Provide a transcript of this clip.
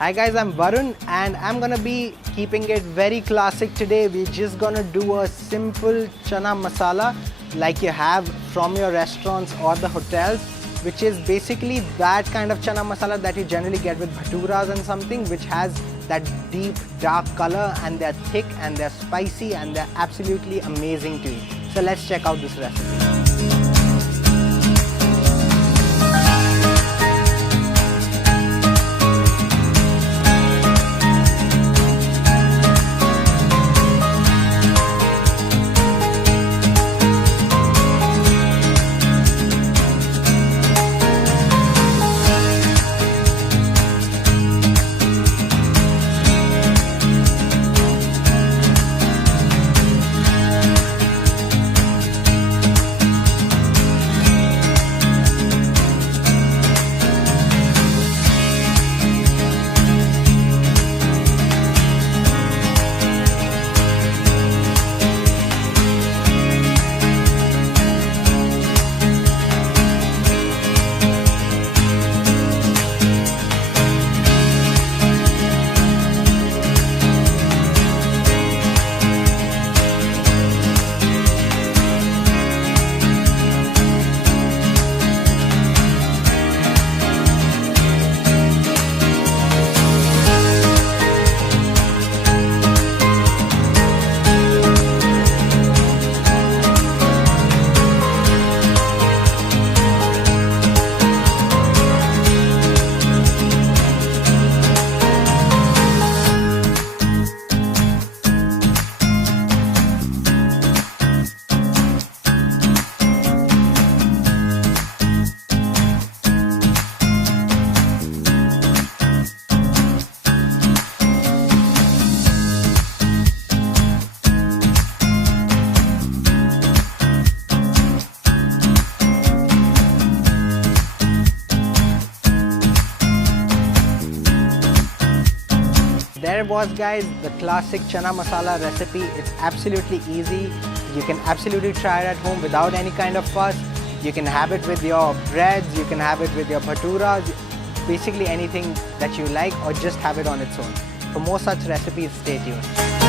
Hi guys, I'm Varun and I'm gonna be keeping it very classic today. We're just gonna do a simple Channa Masala like you have from your restaurants or the hotels, which is basically that kind of Channa Masala that you generally get with bhaturas and something, which has that deep dark color, and they're thick and they're spicy and they're absolutely amazing to eat. So let's check out this recipe. There it was guys, the classic Channa Masala recipe. It's absolutely easy. You can absolutely try it at home without any kind of fuss. You can have it with your breads, you can have it with your bhaturas, basically anything that you like, or just have it on its own. For more such recipes, stay tuned.